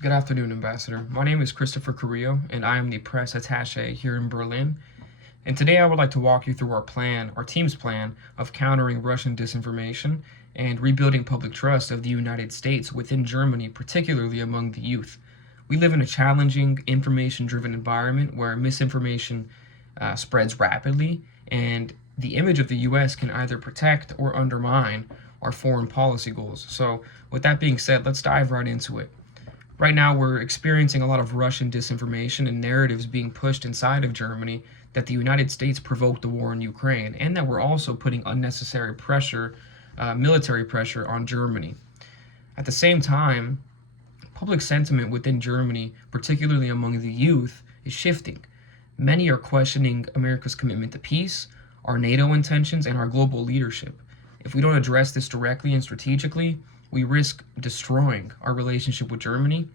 Good afternoon, Ambassador. My name is Christopher Carrillo, and I am the press attaché here in Berlin. And today I would like to walk you through our team's plan of countering Russian disinformation and rebuilding public trust of the United States within Germany, particularly among the youth. We live in a challenging, information driven environment where misinformation spreads rapidly, and the image of the US can either protect or undermine our foreign policy goals. So, with that being said, let's dive right into it. Right now, we're experiencing a lot of Russian disinformation and narratives being pushed inside of Germany that the United States provoked the war in Ukraine, and that we're also putting unnecessary pressure, military pressure, on Germany. At the same time, public sentiment within Germany, particularly among the youth, is shifting. Many are questioning America's commitment to peace, our NATO intentions, and our global leadership. If we don't address this directly and strategically, we risk destroying our relationship with Germany,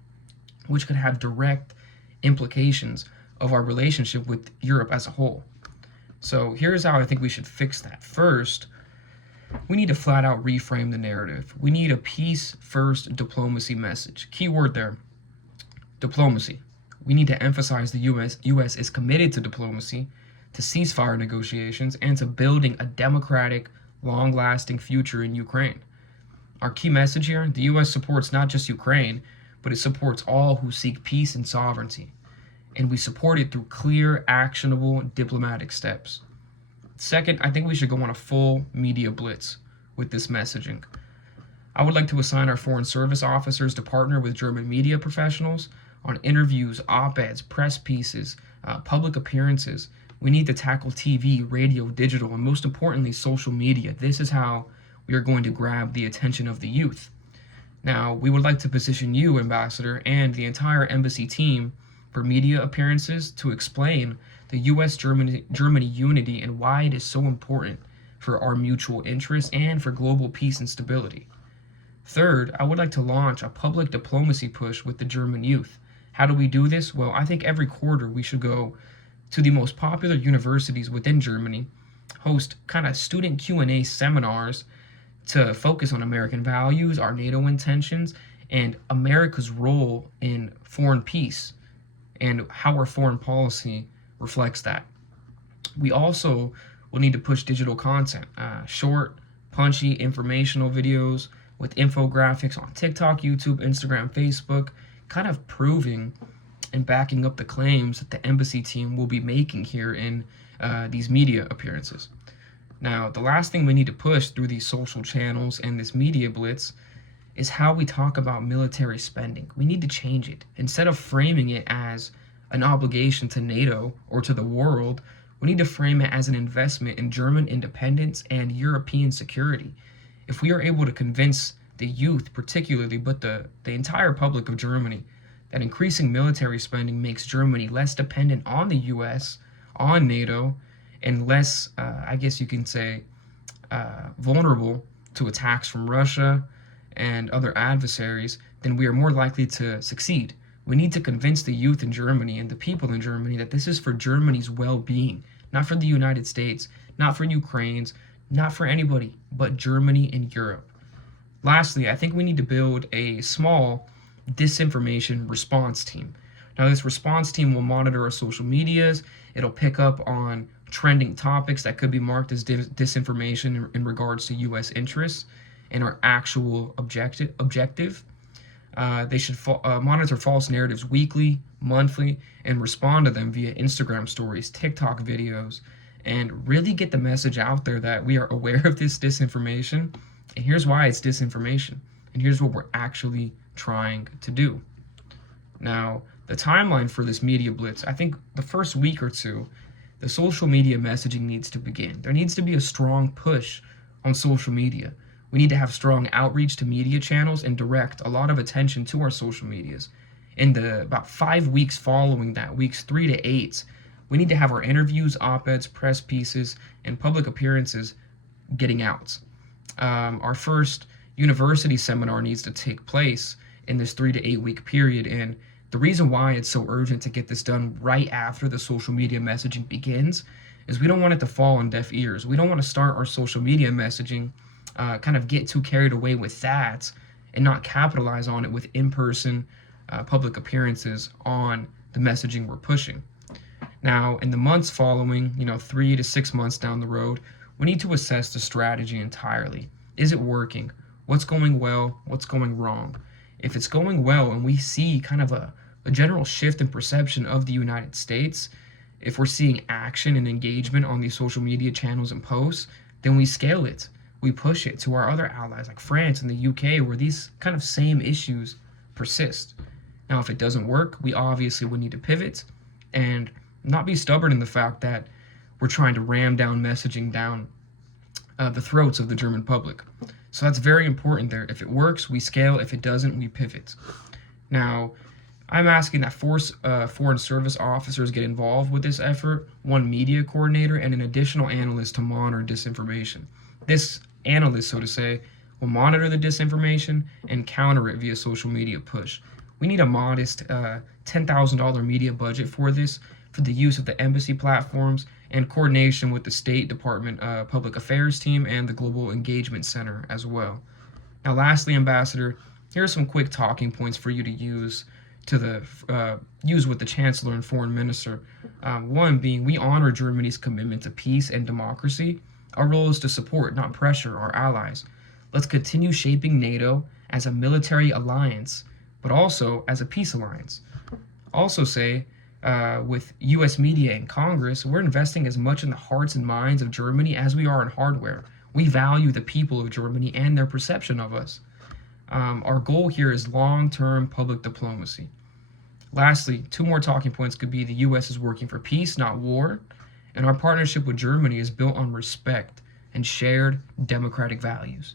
which could have direct implications of our relationship with Europe as a whole. So here's how I think we should fix that. First, we need to flat out reframe the narrative. We need a peace first diplomacy message. Key word there, diplomacy. We need to emphasize the US is committed to diplomacy, to ceasefire negotiations, and to building a democratic, long lasting future in Ukraine. Our key message here, the US supports not just Ukraine, but it supports all who seek peace and sovereignty. And we support it through clear, actionable diplomatic steps. Second, I think we should go on a full media blitz with this messaging. I would like to assign our foreign service officers to partner with German media professionals on interviews, op-eds, press pieces, public appearances. We need to tackle TV, radio, digital, and most importantly, social media. This is how we are going to grab the attention of the youth. Now, we would like to position you, Ambassador, and the entire embassy team for media appearances to explain the US Germany unity and why it is so important for our mutual interests and for global peace and stability. Third, I would like to launch a public diplomacy push with the German youth. How do we do this? Well, I think every quarter we should go to the most popular universities within Germany, host kind of student Q&A seminars to focus on American values, our NATO intentions, and America's role in foreign peace and how our foreign policy reflects that. We also will need to push digital content, short, punchy, informational videos with infographics on TikTok, YouTube, Instagram, Facebook, kind of proving and backing up the claims that the embassy team will be making here in these media appearances. Now, the last thing we need to push through these social channels and this media blitz is how we talk about military spending. We need to change it. Instead of framing it as an obligation to NATO or to the world, we need to frame it as an investment in German independence and European security. If we are able to convince the youth, particularly, but the entire public of Germany, that increasing military spending makes Germany less dependent on the US, on NATO, and less, I guess you can say, vulnerable to attacks from Russia and other adversaries, then we are more likely to succeed. We need to convince the youth in Germany and the people in Germany that this is for Germany's well being, not for the United States, not for Ukraine's, not for anybody, but Germany and Europe. Lastly, I think we need to build a small disinformation response team. Now, this response team will monitor our social medias. It'll pick up on trending topics that could be marked as disinformation in regards to U.S. interests and our actual objective. They should monitor false narratives weekly, monthly, and respond to them via Instagram stories, TikTok videos, and really get the message out there that we are aware of this disinformation, and here's why it's disinformation, and here's what we're actually trying to do. Now, the timeline for this media blitz, I think the first week or two, the social media messaging needs to begin. There needs to be a strong push on social media. We need to have strong outreach to media channels and direct a lot of attention to our social medias. In the about 5 weeks following that, weeks 3 to 8, we need to have our interviews, op-eds, press pieces, and public appearances getting out. Our first university seminar needs to take place in this 3 to 8 week period, and the reason why it's so urgent to get this done right after the social media messaging begins is we don't want it to fall on deaf ears. We don't want to start our social media messaging, kind of get too carried away with that and not capitalize on it with in-person public appearances on the messaging we're pushing. Now, in the months following, 3 to 6 months down the road, we need to assess the strategy entirely. Is it working? What's going well? What's going wrong? If it's going well and we see kind of a general shift in perception of the United States, if we're seeing action and engagement on these social media channels and posts, then we scale it. We push it to our other allies like France and the UK, where these kind of same issues persist. Now, if it doesn't work, we obviously would need to pivot and not be stubborn in the fact that we're trying to ram down messaging down the throats of the German public. So that's very important there. If it works, we scale. If it doesn't, we pivot. Now, I'm asking that foreign service officers get involved with this effort, one media coordinator, and an additional analyst to monitor disinformation. This analyst, so to say, will monitor the disinformation and counter it via social media push. We need a modest $10,000 media budget for this, for the use of the embassy platforms and coordination with the State Department Public Affairs team and the Global Engagement Center as well. Now, lastly, Ambassador, here are some quick talking points for you to use use with the Chancellor and Foreign Minister. One being, we honor Germany's commitment to peace and democracy. Our role is to support, not pressure, our allies. Let's continue shaping NATO as a military alliance, but also as a peace alliance. Also say, with U.S. media and Congress, we're investing as much in the hearts and minds of Germany as we are in hardware. We value the people of Germany and their perception of us. Our goal here is long-term public diplomacy. Lastly, two more talking points could be the U.S. is working for peace, not war, and our partnership with Germany is built on respect and shared democratic values.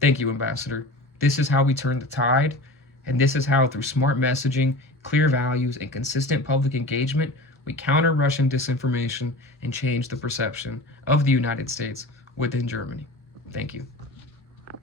Thank you, Ambassador. This is how we turn the tide, and this is how, through smart messaging, clear values, and consistent public engagement, we counter Russian disinformation and change the perception of the United States within Germany. Thank you.